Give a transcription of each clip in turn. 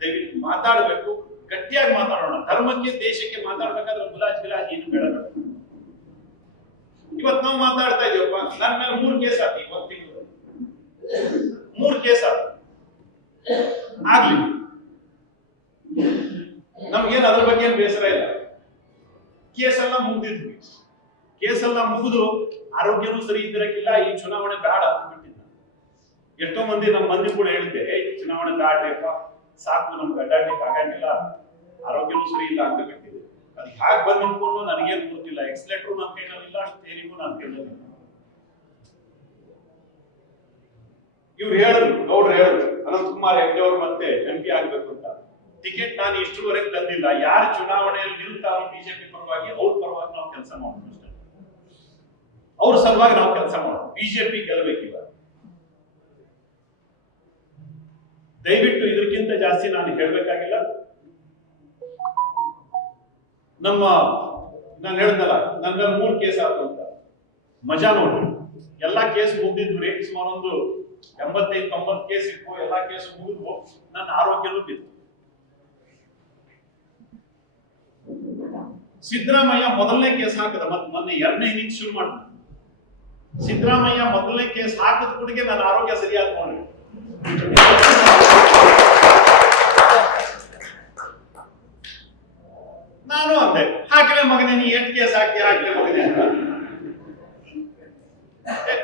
ದಯವಿಟ್ಟು ಮಾತಾಡಬೇಕು, ಗಟ್ಟಿಯಾಗಿ ಮಾತಾಡೋಣ. ಧರ್ಮಕ್ಕೆ, ದೇಶಕ್ಕೆ ಮಾತಾಡ್ಬೇಕಾದ್ರೆ ಗುಲಾಜ್ ಗಿಲಾಜ್ ಏನು ಬೇಡ ಇವತ್ ನಾವು ಮಾತಾಡ್ತಾ ಇದೀವಪ್ಪ. ನನ್ನ ಮೇಲೆ ಮೂರ್ ಕೇಸ್ ಆಯ್ತು ಒಂದ್ ತಿಂಗಳು. ಮೂರ್ ಕೇಸ್ ಆಯ್ತು ಆಗ್ಲಿ. ನಮ್ಗೇನು ಅದ್ರ ಬಗ್ಗೆ ಏನ್ ಬೇಸರ ಇಲ್ಲ. ಕೇಸೆಲ್ಲ ಮುಗ್ದಿದ್ವಿ. ಕೇಸೆಲ್ಲ ಮುಗಿದು ಆರೋಗ್ಯನೂ ಸರಿ ಇದ್ದಿರಕ್ಕಿಲ್ಲ. ಈ ಚುನಾವಣೆ ಬೇಡ ಅಂತ ಬಿಟ್ಟಿದ್ದ. ಎಷ್ಟೋ ಮಂದಿ ನಮ್ಮ ಮಂದಿ ಕೂಡ ಹೇಳಿದ್ದೆ ಚುನಾವಣೆ ಬೇಡ್ರಿಪ್ಪ ಸಾಕು, ನಮ್ಗೆ ಅಡ್ಡಾಡ್ಲಿಕ್ಕೆ ಆಗಂಗಿಲ್ಲ. ಆರೋಗ್ಯನೂ ಸರಿ ಇಲ್ಲ ಅಂತ ಬಿಟ್ಟಿದೆ. ಅದು ಹ್ಯಾಕ್ ಬಂದ್ ನಿಂತ್ಕೊಂಡು ನನಗೇನು ಗೊತ್ತಿಲ್ಲ. ಎಕ್ಸ್ಲೇಟ್ರು ನನ್ನ ಕೈನಲ್ಲಿಲ್ಲ ತೇರಿಗೂ ನಾನು ಕೈನಲ್ಲಿಲ್ಲ ಇವ್ರು ಹೇಳಿದ್ರು, ಗೌಡ್ರು ಹೇಳಿದ್ರು ಅನಂತಕುಮಾರ್ ಹೆಗ್ಡೆ ಅವ್ರು ಮತ್ತೆ ಎಂ ಪಿ ಆಗ್ಬೇಕು ಅಂತ. ಟಿಕೆಟ್ ನಾನು ಇಷ್ಟುವರೆಗೆ ತಂದಿಲ್ಲ. ಯಾರು ಚುನಾವಣೆಯಲ್ಲಿ ನಿಲ್ತಾರೋ ಬಿಜೆಪಿ ಪರವಾಗಿ, ಅವ್ರ ಪರವಾಗಿ ನಾವು ಕೆಲಸ ಮಾಡೋಣ ಅಷ್ಟೇ. ಅವ್ರ ಸಲುವಾಗಿ ನಾವು ಕೆಲಸ ಮಾಡೋಣ ಬಿಜೆಪಿ ಗೆಲ್ಲಬೇಕಿಲ್ಲ ದಯವಿಟ್ಟು ಇದಕ್ಕಿಂತ ಜಾಸ್ತಿ ನಾನು ಹೇಳಬೇಕಾಗಿಲ್ಲ. ನಮ್ಮ, ನಾನು ಹೇಳ್ದಲ್ಲ ನನ್ನ ಮೂರು ಕೇಸ್ ಆಯ್ತು ಅಂತ. ಮಜಾ ನೋಡ್ರಿ. ಎಲ್ಲಾ ಕೇಸ್ ಮುಗ್ದಿದ್ವು ರೀ, ಸುಮಾರು ಒಂದು ಎಂಬತ್ತೈದು, ತೊಂಬತ್ತು ಕೇಸ್ ಇತ್ತು ಎಲ್ಲಾ ಕೇಸ್ ಮುಗಿದ್ವು. ನನ್ನ ಆರೋಗ್ಯನೂ ಬಿತ್ತು. ಸಿದ್ದರಾಮಯ್ಯ ಮೊದಲನೇ ಕೇಸ್ ಹಾಕದ ಮತ್ತೆ ಮೊನ್ನೆ ಎರಡನೇ ಇನ್ನಿಂಗ್ ಶುರು ಮಾಡಿದ. ಸಿದ್ದರಾಮಯ್ಯ ಮೊದಲನೇ ಕೇಸ್ ಹಾಕಿದ ಕೂಡಿಗೆ ನನ್ನ ಆರೋಗ್ಯ ಸರಿಯಾಗಿ ನಾನು ಅಂದೆ ಹಾಕಿಲೆ ಮಗನೇ, ನೀ ಎಷ್ಟು ಕೇಸ್ ಹಾಕಿ ಹಾಕಿಲೆ ಮಗನೆ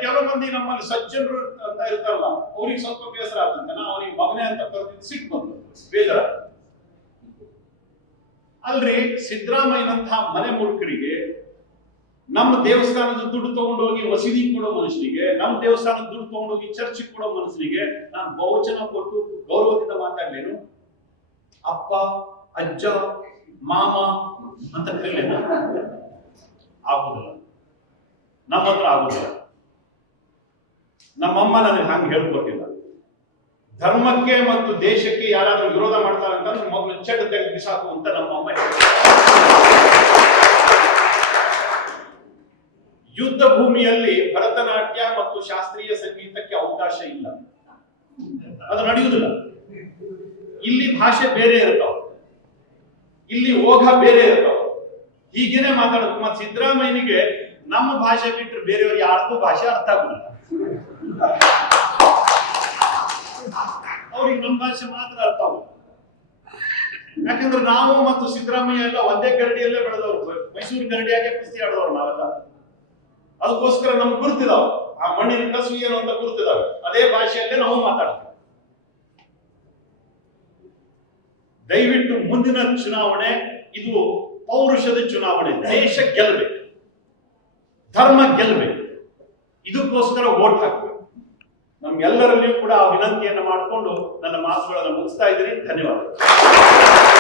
ಕೆಲವು ಮಂದಿ ನಮ್ಮಲ್ಲಿ ಸಜ್ಜನರು ಅಂತ ಇರ್ತಾರಲ್ಲ, ಅವ್ರಿಗೆ ಸ್ವಲ್ಪ ಬೇಸರ ಆದಂತೆ ನಾ ಅವ್ರಿಗೆ ಮಗನೇ ಅಂತ ಕರೆದಿದ್ದು ಸಿಟ್ಟು ಬಂತು. ಬೇಜಾರ? ಅಲ್ರಿ, ಸಿದ್ದರಾಮಯ್ಯನಂತಹ ಮನೆ ಮುರುಕರಿಗೆ, ನಮ್ಮ ದೇವಸ್ಥಾನದ ದುಡ್ಡು ತಗೊಂಡೋಗಿ ಮಸೀದಿ ಕೊಡೋ ಮನುಷ್ಯನಿಗೆ ನಮ್ಮ ದೇವಸ್ಥಾನದ ದುಡ್ಡು ತಗೊಂಡೋಗಿ ಚರ್ಚಿಗೆ ಕೊಡೋ ಮನುಷ್ಯನಿಗೆ ನಾನು ಬಹುವಚನ ಕೊಟ್ಟು ಗೌರವದಿಂದ ಮಾತಾಡ್ಲೇನು? ಅಪ್ಪ, ಅಜ್ಜ ಮಾಮ ಅಂತ ಕರೀಲೇನ? ಆಗುದಿಲ್ಲ. ನಮ್ಮ ಹತ್ರ ಆಗುದಿಲ್ಲ. ನಮ್ಮಮ್ಮ ನನಗೆ ಹಂಗೆ ಹೇಳ್ಕೊಟ್ಟಿಲ್ಲ. ಧರ್ಮಕ್ಕೆ ಮತ್ತು ದೇಶಕ್ಕೆ ಯಾರಾದ್ರೂ ವಿರೋಧ ಮಾಡ್ತಾರೆ ಅಂತ ಮೊದಲು ಚೆಡ್ ತೆಗೆದು ಬಿಸಾಕು ಅಂತ ನಮ್ಮಮ್ಮ. ಯುದ್ಧ ಭೂಮಿಯಲ್ಲಿ ಭರತನಾಟ್ಯ ಮತ್ತು ಶಾಸ್ತ್ರೀಯ ಸಂಗೀತಕ್ಕೆ ಅವಕಾಶ ಇಲ್ಲ. ಅದು ನಡೆಯುವುದಿಲ್ಲ. ಇಲ್ಲಿ ಭಾಷೆ ಬೇರೆ ಇರ್ತಾವ. ಇಲ್ಲಿ ಹೋಗ ಬೇರೆ ಇರ್ತಾವ ಹೀಗೇನೆ ಮಾತಾಡೋದು. ಮತ್ತೆ ಸಿದ್ದರಾಮಯ್ಯನಿಗೆ ನಮ್ಮ ಭಾಷೆ ಬಿಟ್ಟರೆ ಬೇರೆಯವ್ರಿಗೆ ಯಾರ್ದು ಭಾಷೆ ಅರ್ಥ ಆಗುದಿಲ್ಲ. ಅವ್ರಿಗೆ ನಮ್ಮ ಭಾಷೆ ಮಾತ್ರ ಅರ್ಥ ಆಗುದು ಯಾಕಂದ್ರೆ ನಾವು ಮತ್ತು ಸಿದ್ದರಾಮಯ್ಯ ಎಲ್ಲ ಒಂದೇ ಗರಡಿಯಲ್ಲೇ ಬೆಳೆದವರು. ಮೈಸೂರು ಗರಡಿಯಾಗೆ ಕುಸ್ತಿ ಆಡೋರು ನಾವೆಲ್ಲ? ಅದಕ್ಕೋಸ್ಕರ ನಮ್ಗೆ ಗುರುತಿದಾವ. ಆ ಮಣ್ಣಿನ ಕಸು ಏನು ಅಂತ ಗುರುತಿದಾವೆ. ಅದೇ ಭಾಷೆಯಲ್ಲೇ ನಾವು ಮಾತಾಡ್ತೀವಿ. ದಯವಿಟ್ಟು ಮುಂದಿನ ಚುನಾವಣೆ, ಇದು ಪೌರುಷದ ಚುನಾವಣೆ, ದೇಶ ಗೆಲ್ಲಬೇಕು ಧರ್ಮ ಗೆಲ್ಲಬೇಕು ಇದಕ್ಕೋಸ್ಕರ ಓಟ್ ಹಾಕಬೇಕು. ನಮ್ಗೆಲ್ಲರಲ್ಲಿಯೂ ಕೂಡ ಆ ವಿನಂತಿಯನ್ನು ಮಾಡಿಕೊಂಡು ನನ್ನ ಮಾತುಗಳನ್ನು ಮುಗಿಸ್ತಾ ಇದ್ದೀನಿ. ಧನ್ಯವಾದ